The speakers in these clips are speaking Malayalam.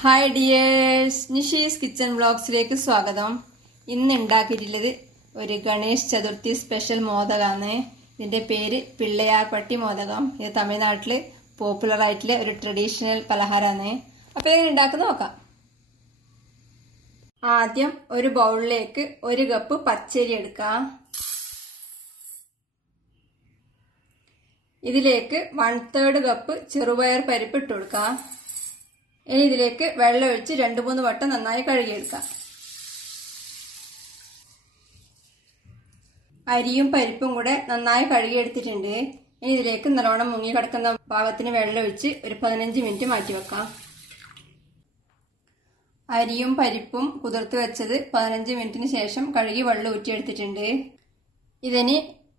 ഹായ് ഡിയേഴ്സ്, നിഷീസ് കിച്ചൺ വ്ളോഗ്സിലേക്ക് സ്വാഗതം. ഇന്ന് ഉണ്ടാക്കിയിട്ടുള്ളത് ഒരു ഗണേശ് ചതുർത്ഥി സ്പെഷ്യൽ മോദകമാണ്. ഇതിന്റെ പേര് പിള്ളയാർപട്ടി മോദകം. ഇത് തമിഴ്നാട്ടിൽ പോപ്പുലർ ആയിട്ടുള്ള ഒരു ട്രഡീഷണൽ പലഹാരമാണ്. അപ്പോൾ ഇതെങ്ങനെ ഉണ്ടാക്കുന്ന നോക്കാം. ആദ്യം ഒരു ബൗളിലേക്ക് 1 കപ്പ് പച്ചരി എടുക്കാം. ഇതിലേക്ക് 1/3 കപ്പ് ചെറുപയർ പരിപ്പ് ഇട്ട് കൊടുക്കാം. ഇനി ഇതിലേക്ക് വെള്ളം ഒഴിച്ച് 2-3 വട്ടം നന്നായി കഴുകിയെടുക്കാം. അരിയും പരിപ്പും കൂടെ നന്നായി കഴുകിയെടുത്തിട്ടുണ്ട്. ഇനി ഇതിലേക്ക് നല്ലോണം മുങ്ങി കിടക്കുന്ന പാകത്തിന് വെള്ളം ഒഴിച്ച് ഒരു 15 മിനിറ്റ് മാറ്റി വെക്കാം. അരിയും പരിപ്പും കുതിർത്ത് വെച്ചത് 15 മിനിറ്റിന് ശേഷം കഴുകി വെള്ളം ഊറ്റിയെടുത്തിട്ടുണ്ട്. ഇതിന്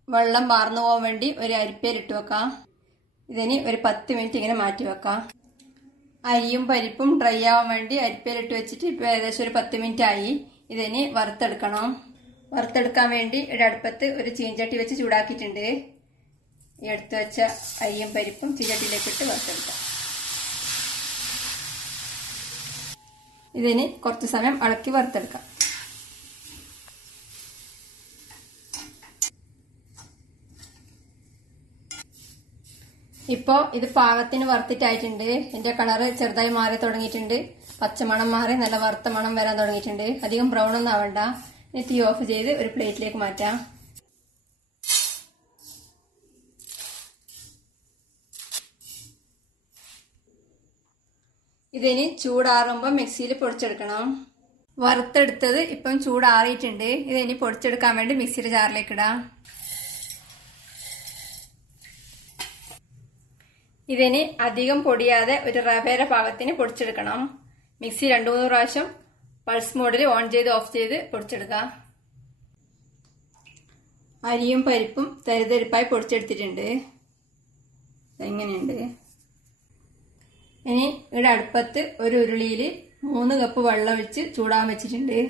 വെള്ളം വാർന്നു പോകാൻ വേണ്ടി ഒരു അരിപ്പയിലിട്ട് വെക്കാം. ഇതിന് ഒരു 10 മിനിറ്റ് ഇങ്ങനെ മാറ്റി വെക്കാം. അരിയും പരിപ്പും ഡ്രൈ ആവാൻ വേണ്ടി അരിപ്പയിലിട്ട് വെച്ചിട്ട് ഇപ്പോൾ ഏകദേശം ഒരു 10 മിനിറ്റ് ആയി. ഇതിന് വറുത്തെടുക്കണം. വറുത്തെടുക്കാൻ വേണ്ടി അടുപ്പത്ത് ഒരു ചീഞ്ചട്ടി വെച്ച് ചൂടാക്കിയിട്ടുണ്ട്. ഈ എടുത്തു വെച്ച അരിയും പരിപ്പും ചീഞ്ചട്ടിയിലേക്ക് ഇട്ട് വറുത്തെടുക്കാം. ഇതിന് കുറച്ച് സമയം ഇളക്കി വറുത്തെടുക്കാം. ഇപ്പോൾ ഇത് പാകത്തിന് വറുത്തിട്ടായിട്ടുണ്ട്. ഇതിന്റെ കളറ് ചെറുതായി മാറി തുടങ്ങിയിട്ടുണ്ട്. പച്ചമണം മാറി നല്ല വറുത്ത മണം വരാൻ തുടങ്ങിയിട്ടുണ്ട്. അധികം ബ്രൗൺ ഒന്നും ആവണ്ട. ഇനി തീ ഓഫ് ചെയ്ത് ഒരു പ്ലേറ്റിലേക്ക് മാറ്റാം. ഇതിന് ചൂടാറുമ്പോൾ മിക്സിയിൽ പൊടിച്ചെടുക്കണം. വറുത്തെടുത്തത് ഇപ്പം ചൂടാറിയിട്ടുണ്ട്. ഇതിനി പൊടിച്ചെടുക്കാൻ വേണ്ടി മിക്സിയുടെ ജാറിലേക്ക് ഇടാം. ഇതിന് അധികം പൊടിയാതെ ഒരു റവയുടെ പാകത്തിന് പൊടിച്ചെടുക്കണം. മിക്സി 2-3 പ്രാവശ്യം പൾസ് മോഡിൽ ഓൺ ചെയ്ത് ഓഫ് ചെയ്ത് പൊടിച്ചെടുക്കാം. അരിയും പരിപ്പും തരിതരിപ്പായി പൊടിച്ചെടുത്തിട്ടുണ്ട്. എങ്ങനെയുണ്ട്? ഇനി ഇവിടെ അടുപ്പത്ത് ഒരു ഉരുളിയിൽ 3 കപ്പ് വെള്ളം ഒഴിച്ച് ചൂടാൻ വെച്ചിട്ടുണ്ട്.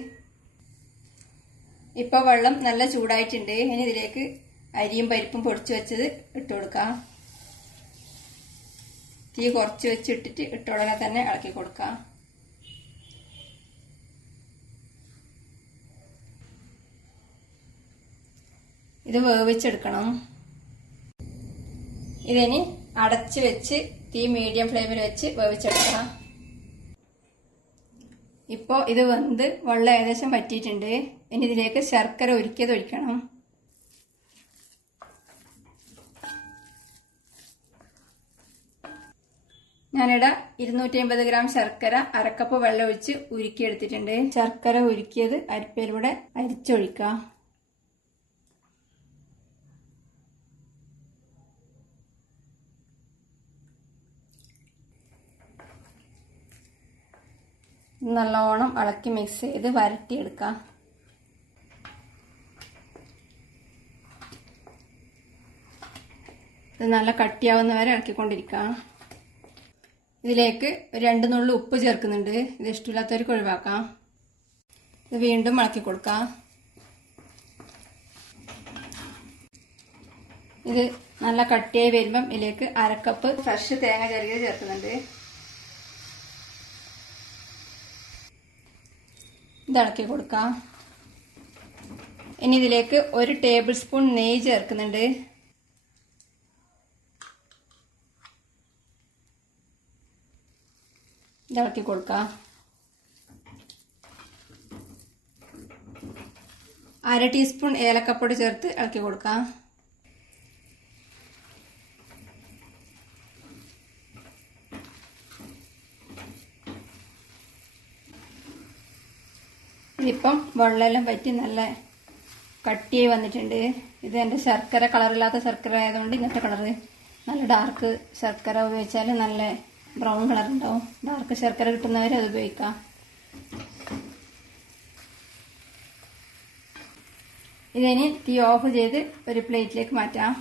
ഇപ്പോൾ വെള്ളം നല്ല ചൂടായിട്ടുണ്ട്. ഇനി ഇതിലേക്ക് അരിയും പരിപ്പും പൊടിച്ചു വെച്ചത് ഇട്ട് കൊടുക്കാം. തീ കുറച്ച് വെച്ചിട്ടിട്ട് ഇട്ടുടനെ തന്നെ ഇളക്കി കൊടുക്കാം. ഇത് വേവിച്ചെടുക്കണം. ഇതിന് അടച്ച് വെച്ച് തീ മീഡിയം ഫ്ലെയിമിൽ വെച്ച് വേവിച്ചെടുക്കാം. ഇപ്പോൾ ഇത് വെന്ത് വെള്ളം ഏകദേശം വറ്റിയിട്ടുണ്ട്. ഇനി ഇതിലേക്ക് ശർക്കര ഉരുക്കിയത് ഒഴിക്കണം. ഞാനിവിടെ 250 ഗ്രാം ശർക്കര 1/2 കപ്പ് വെള്ളം ഒഴിച്ച് ഉരുക്കിയെടുത്തിട്ടുണ്ട്. ശർക്കര ഉരുക്കിയത് അരിപ്പയിലൂടെ അരിച്ചൊഴിക്കാം. നല്ലോണം ഇളക്കി മിക്സ് ചെയ്ത് വരട്ടിയെടുക്കാം. ഇത് നല്ല കട്ടിയാവുന്ന വരെ ഇളക്കിക്കൊണ്ടിരിക്കാം. ഇതിലേക്ക് 2 നുള്ളു ഉപ്പ് ചേർക്കുന്നുണ്ട്. ഇത് ഇഷ്ടമില്ലാത്തവർക്ക് ഒഴിവാക്കാം. ഇത് വീണ്ടും ഇളക്കി കൊടുക്കാം. ഇത് നല്ല കട്ടിയായി വരുമ്പം ഇതിലേക്ക് 1/2 കപ്പ് ഫ്രഷ് തേങ്ങ ചെറുകിയത് ചേർക്കുന്നുണ്ട്. ഇത് ഇളക്കി കൊടുക്കാം. ഇനി ഇതിലേക്ക് 1 ടേബിൾ സ്പൂൺ നെയ്യ് ചേർക്കുന്നുണ്ട്. ഇളക്കി കൊടുക്കാം. 1/2 ടീസ്പൂൺ ഏലക്കപ്പൊടി ചേർത്ത് ഇളക്കി കൊടുക്കാം. ഇതിപ്പം വെള്ളമെല്ലാം പറ്റി നല്ല കട്ടിയായി വന്നിട്ടുണ്ട്. ഇത് എൻ്റെ ശർക്കര കളറില്ലാത്ത ശർക്കര ആയതുകൊണ്ട് ഇങ്ങനത്തെ കളറ്. നല്ല ഡാർക്ക് ശർക്കര ഉപയോഗിച്ചാൽ നല്ല ബ്രൗൺ കളർ ഉണ്ടാവും. ഡാർക്ക് ശർക്കര കിട്ടുന്നവരെ അത് ഉപയോഗിക്കാം. ഇതിനി തീ ഓഫ് ചെയ്ത് ഒരു പ്ലേറ്റിലേക്ക് മാറ്റാം.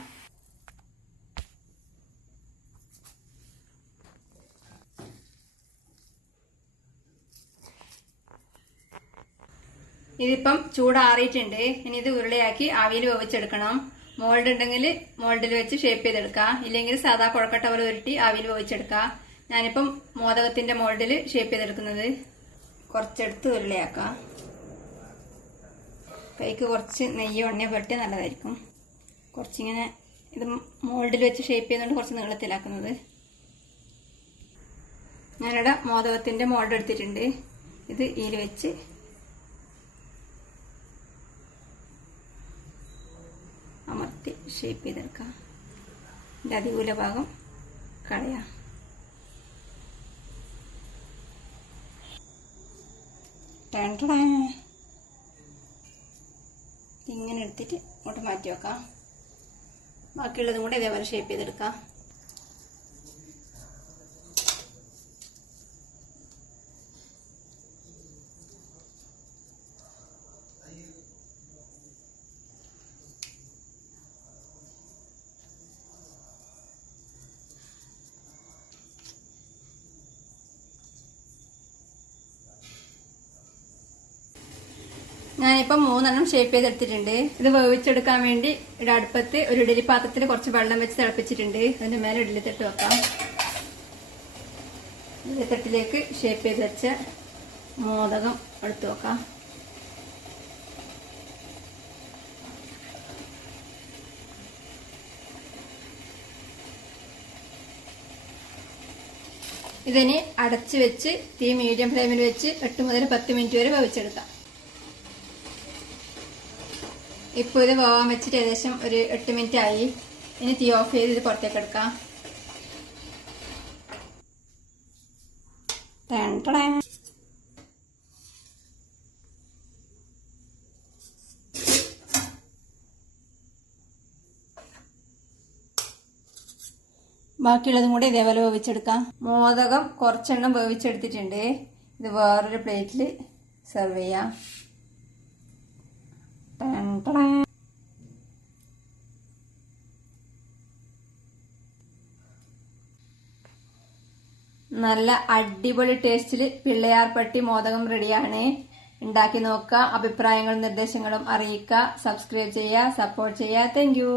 ഇതിപ്പം ചൂടാറിയിട്ടുണ്ട്. ഇനി ഇത് ഉരുളയാക്കി ആവിയിൽ വേവിച്ചെടുക്കണം. മോൾഡ് ഉണ്ടെങ്കിൽ മോൾഡിൽ വെച്ച് ഷേപ്പ് ചെയ്തെടുക്കാം. ഇല്ലെങ്കിൽ സാധാ കുഴക്കട്ട പോലെ ഉരുട്ടി ആവിയിൽ വേവിച്ചെടുക്കാം. ഞാനിപ്പം മോദകത്തിന്റെ മോൾഡിൽ ഷേപ്പ് ചെയ്തെടുക്കുന്നത്. കുറച്ചെടുത്ത് ഉരുളയാക്കാം. കൈക്ക് കുറച്ച് നെയ്യോ എണ്ണയോ പുരട്ടിയ നല്ലതായിരിക്കും. കുറച്ചിങ്ങനെ ഇത് മോൾഡിൽ വെച്ച് ഷേപ്പ് ചെയ്യുന്നതുകൊണ്ട് കുറച്ച് നീളത്തിലാക്കുന്നത്. ഞാനിവിടെ മോദകത്തിന്റെ മോൾഡ് എടുത്തിട്ടുണ്ട്. ഇത് ഇതിൽ വെച്ച് അമർത്തി ഷേപ്പ് ചെയ്തെടുക്കാം. ഇതിൻ്റെ അധികൂല ഭാഗം കളയാം. ഇങ്ങനെ എടുത്തിട്ട് ഇങ്ങോട്ട് മാറ്റി വെക്കാം. ബാക്കിയുള്ളതും കൂടെ ഇതേപോലെ ഷേപ്പ് ചെയ്തെടുക്കാം. ഞാനിപ്പം 3 ഷേപ്പ് ചെയ്തെടുത്തിട്ടുണ്ട്. ഇത് വേവിച്ചെടുക്കാൻ വേണ്ടി ഇവിടെ അടുപ്പത്ത് ഒരു ഇഡലി പാത്രത്തിൽ കുറച്ച് വെള്ളം വെച്ച് തിളപ്പിച്ചിട്ടുണ്ട്. അതിന്റെ മേലെ ഇഡലിത്തട്ട് വെക്കാം. ഇഡലിത്തട്ടിലേക്ക് ഷേപ്പ് ചെയ്ത് വെച്ച മോദകം എടുത്തു വെക്കാം. ഇതിനി അടച്ചു വെച്ച് തീ മീഡിയം ഫ്ലെയിമിൽ വെച്ച് 8 മുതൽ 10 മിനിറ്റ് വരെ വേവിച്ചെടുക്കാം. ഇപ്പോൾ ഇത് വേവാൻ വെച്ചിട്ട് ഏകദേശം ഒരു 8 മിനിറ്റ് ആയി. ഇനി തീ ഓഫ് ചെയ്ത് ഇത് പുറത്തേക്ക് എടുക്കാം. ബാക്കിയുള്ളതും കൂടെ ഇതേപോലെ വേവിച്ചെടുക്കാം. മോദകം കുറച്ചെണ്ണം വേവിച്ചെടുത്തിട്ടുണ്ട്. ഇത് വേറൊരു പ്ലേറ്റിൽ സെർവ് ചെയ്യാം. നല്ല അടിപൊളി ടേസ്റ്റിൽ പിള്ളയാർപ്പട്ടി മോദകം റെഡിയാണ്. ഉണ്ടാക്കി നോക്കുക. അഭിപ്രായങ്ങളും നിർദ്ദേശങ്ങളും അറിയിക്കുക. സബ്സ്ക്രൈബ് ചെയ്യുക, സപ്പോർട്ട് ചെയ്യുക. Thank you.